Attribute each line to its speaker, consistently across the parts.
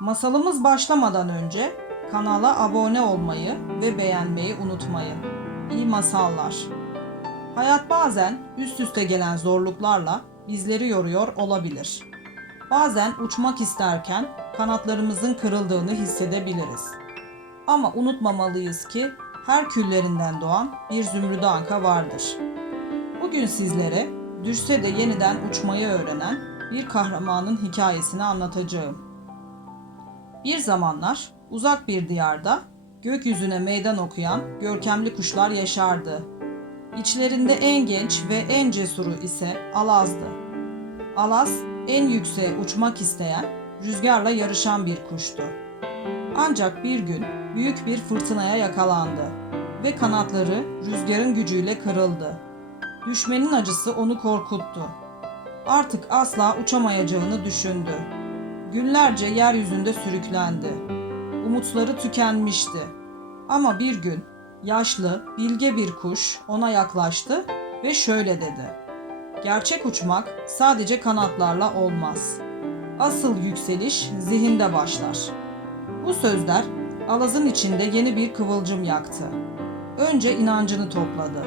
Speaker 1: Masalımız başlamadan önce kanala abone olmayı ve beğenmeyi unutmayın. İyi masallar. Hayat bazen üst üste gelen zorluklarla bizleri yoruyor olabilir. Bazen uçmak isterken kanatlarımızın kırıldığını hissedebiliriz. Ama unutmamalıyız ki her küllerinden doğan bir zümrüdü anka vardır. Bugün sizlere düşse de yeniden uçmayı öğrenen bir kahramanın hikayesini anlatacağım. Bir zamanlar uzak bir diyarda gökyüzüne meydan okuyan görkemli kuşlar yaşardı. İçlerinde en genç ve en cesuru ise Alaz'dı. Alaz en yükseğe uçmak isteyen, rüzgarla yarışan bir kuştu. Ancak bir gün büyük bir fırtınaya yakalandı ve kanatları rüzgarın gücüyle kırıldı. Düşmenin acısı onu korkuttu. Artık asla uçamayacağını düşündü. Günlerce yeryüzünde sürüklendi. Umutları tükenmişti. Ama bir gün yaşlı, bilge bir kuş ona yaklaştı ve şöyle dedi. Gerçek uçmak sadece kanatlarla olmaz. Asıl yükseliş zihinde başlar. Bu sözler Alaz'ın içinde yeni bir kıvılcım yaktı. Önce inancını topladı.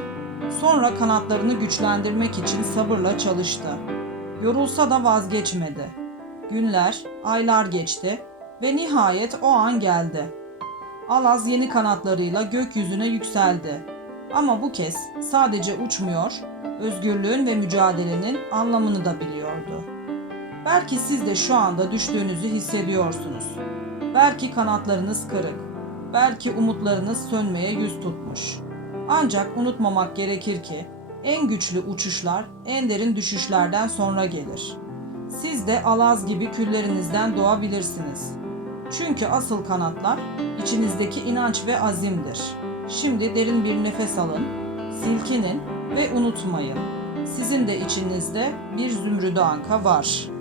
Speaker 1: Sonra kanatlarını güçlendirmek için sabırla çalıştı. Yorulsa da vazgeçmedi. Günler, aylar geçti ve nihayet o an geldi. Alaz yeni kanatlarıyla gökyüzüne yükseldi. Ama bu kez sadece uçmuyor, özgürlüğün ve mücadelenin anlamını da biliyordu. Belki siz de şu anda düştüğünüzü hissediyorsunuz. Belki kanatlarınız kırık. Belki umutlarınız sönmeye yüz tutmuş. Ancak unutmamak gerekir ki en güçlü uçuşlar en derin düşüşlerden sonra gelir. Siz de alaz gibi küllerinizden doğabilirsiniz. Çünkü asıl kanatlar içinizdeki inanç ve azimdir. Şimdi derin bir nefes alın, silkinin ve unutmayın. Sizin de içinizde bir zümrüdü anka var.''